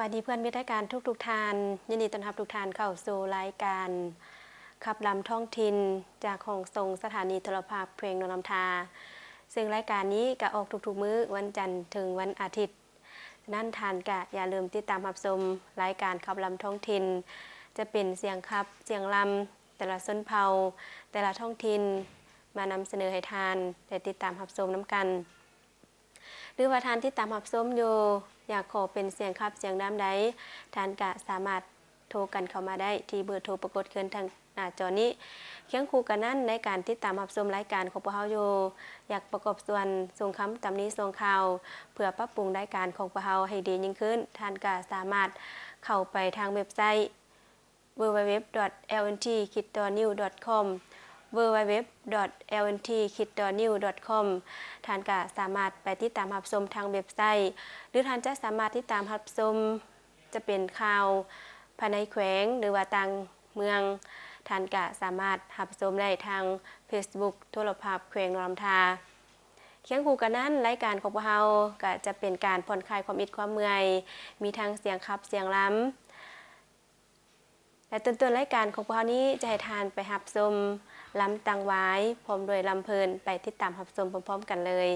วัสดีเพื่อนมิตรการทุกท่านยินดีต้อนรับทุกท่านเข้าสู่รายการขับลำท้องถิ่นจากห้องส่งสถานีโทรภาพเพลงนนำทาซึ่งรายการนี้ก็ออกทุกๆมื้อวันจันทร์ถึงวันอาทิตย์นั่นทานกะอย่าลืมติดตามรับชมรายการขับลำท้องถิ่นจะเป็นเสียงขับเสียงลำแต่ละชนเผ่าแต่ละท้องถิ่นมานำเสนอให้ทานและติดตามรับชมน้ำกันหรือว่าทานที่ตามรับชมอยู่อยากขอเป็นเสียงขับเสียงดำใดทานกะสามารถโทรกันเข้ามาได้ที่เบอร์โทรปรากฏขึ้นทางหน้าจอนี้เคียงคู่กันนั้นในการติดตามรับชมรายการของพวกเราอยู่อยากประกอบส่วนส่งคำตำนี้ส่งข่าวเพื่อปรับปรุงรายการของพวกเราให้ดียิ่งขึ้นทานกะสามารถเข้าไปทางเว็บไซต์ www.lntkidnews.com www.lntkidnews.com ท่านก็สามารถไปติดตามรับชมทางเว็บไซต์หรือท่านจะสามารถติดตามรับชมจะเป็นข่าวภายในแขวงหรือว่าต่างเมืองท่านก็สามารถรับชมได้ทาง Facebook โทรภาพแขวงนนำทาเคียงคู่กันนั้นรายการของพวกเราก็จะเป็นการผ่อนคลายความอิดความเมื่อยมีทั้งเสียงขับเสียงล้ำและต้นรายการของพวกเรานี้จะให้ทานไปรับชมลำตังไว้พร้อมโดยลำเพลินไปติดตามรับชมพร้อมๆกันเลย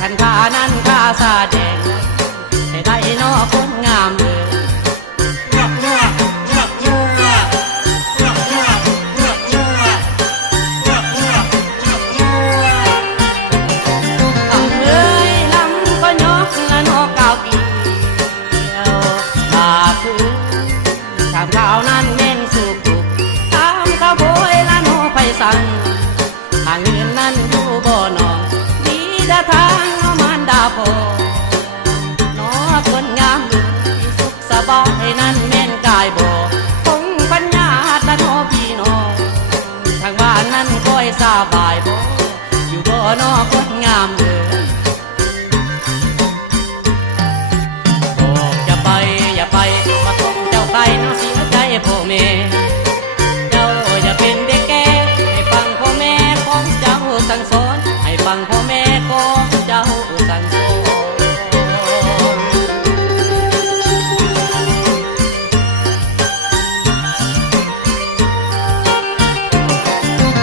ขันขานั้นขาซาแดงให้ได้นอคนงามเลยลำก็ยกละนอเก่าปีตาคือตามข่าวนั้นเม่นสุกตามข้าวโพยละนอไปสั่งทางเงินนั้นอยู่บ่อนอดีดาทางเอามันดาพอนอคนงามดูสุขสบายนั้นแม่นกายบ่คงปัญญาตะนอพี่น้องทางบ้านนั้นคอยสบายบ่อยู่บ่อนอคนงามเลยอย่าไปมาต้องเจ้าไก่น้อเสียใจพ่อแม่เจ้าอย่าเป็นเด็กแก่ให้ฟังพ่อแม่ของเจ้าสั่งสอนให้ฟังพ่อแม่ของเจ้าสั่งสอน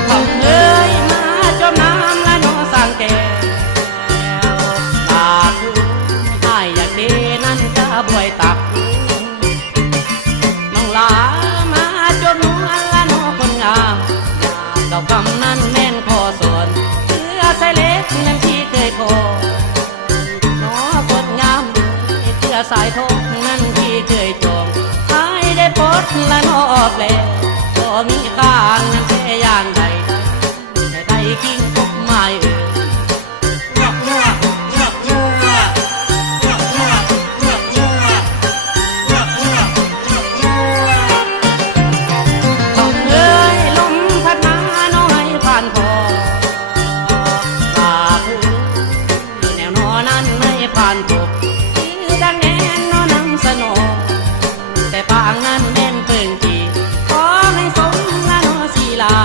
เขาเอ้ยมาจมน้ำและนอสั่งแก้วตาคือให้อยากดีนั้นจะบวยตักน้องลามาจมนวลและนอคนงามเจ้าคำนั้นแม่นพอสอนเสื้อใส่เล็กนั้นที่เคยขอน้อคนงาม สายทองนั้นที่เคยจองหายได้ปลดละนอบแล้วก็มีข้างนั้นแค่ย่านใดแต่ใดกิ้งพบไม่ต้องเอ้ยลมพัดมาน้อยผ่านพอลาพื้นแนวนอนั้นไม่ผ่านตกดังแน่นนอนำสนอแต่ปางนั้นแม่นเปิ่งจีขอให้สมละนอศิลา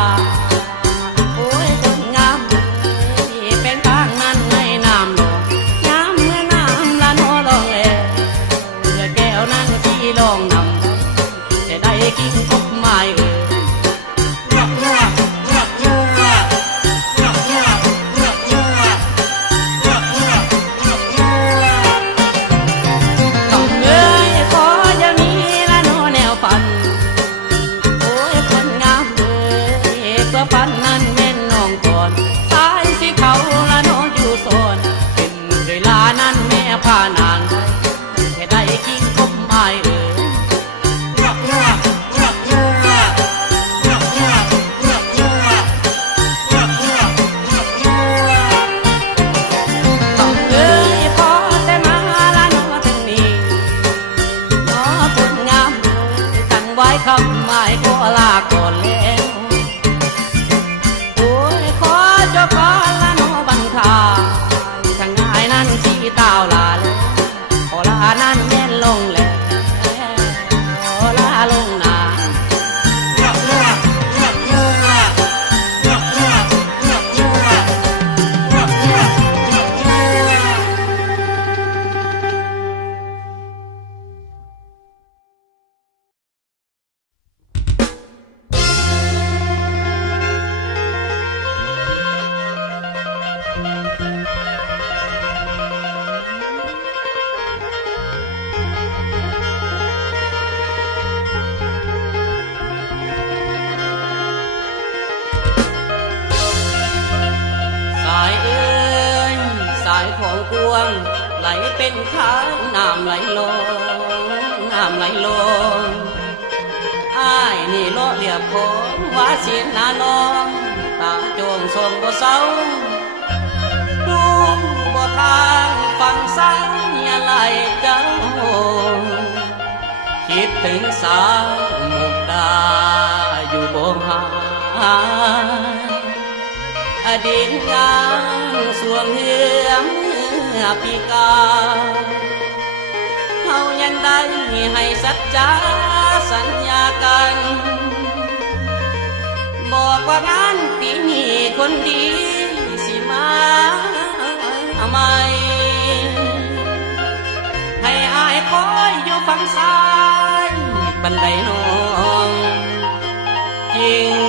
โอ้ยคนงามเป็นปางนั้นไม่น้ำลงงามเมื่อน้ำละนอลองแลเมื่อแก้วนั้นที่ลองนำแต่ได้กินพบไม่ปันนั้นแม่นน้องก่อนสายสิเขาละน้องอยู่โซนเป็นเวลานั้นแม่พานางแค่ได้กินพบไม่ต้องเอ้ยพอแต่มาละน้องถึงนี้น้องคนงามตั้งไว้คำหมายก็ลาก่อนแล้วขอละโนบังคาทางนายนั้นสีตาวลาเลยขอลานั้นแม่นลงแล้วขอลาลงนาของกวงไหลเป็นทางน้ำไหลลงน้ำไหลลงอ้ายนี่เลาะเรียบของว่าเสียนาน้องตาโจงส่งบ่เศร้าดูบ่ทางฟังสายอะไรเจ้าคิดถึงสาวมุกดาอยู่บ่ห่างอดีตงานสวงเหือมปีกาเฮายังได้ให้สัจจาสัญญากันบอกว่างานปีนี้คนดีสิมาใหม่ให้อายคอยอยู่ฝั่งซ้ายบันไดน้องจริง